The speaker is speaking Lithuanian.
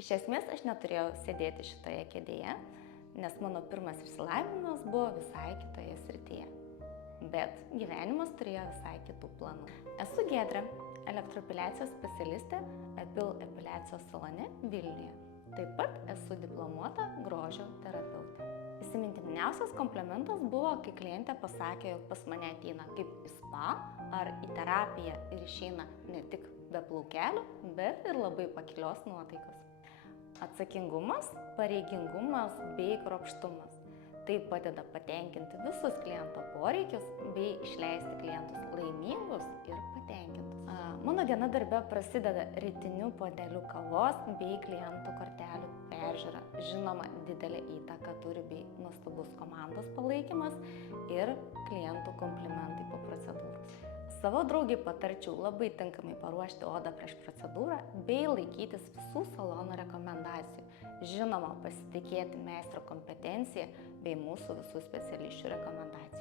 Iš esmės aš neturėjau sėdėti šitoje kėdėje, nes mano pirmas išsilavinimas buvo visai kitoje srityje. Bet gyvenimas turėjo visai kitų planų. Esu Giedrė, elektroepiliacijos specialistė Epil epiliacijos salone Vilniuje. Taip pat esu diplomuota grožio terapeutė. Įsimintiniausias komplimentas buvo, kai klientė pasakė, jog pas mane ateina kaip į spa ar į terapiją ir išeina ne tik be plaukelių, bet ir labai pakilios nuotaikos. Atsakingumas, pareigingumas bei kruopštumas. Tai padeda patenkinti visus kliento poreikius bei išleisti klientus laimingus ir patenkintus. Mano diena darbe prasideda rytiniu puodeliu kavos bei klientų kortelių peržiūra. Žinoma, didelę įtaką turi bei nuostabus komandos palaikymas ir klientų komplimentai po procedūros. Savo draugiai patarčiau labai tinkamai paruošti odą prieš procedūrą bei laikytis visų salono rekomendacijų. Žinoma, pasitikėti meistro kompetencija bei mūsų visų specialisčių rekomendacijų.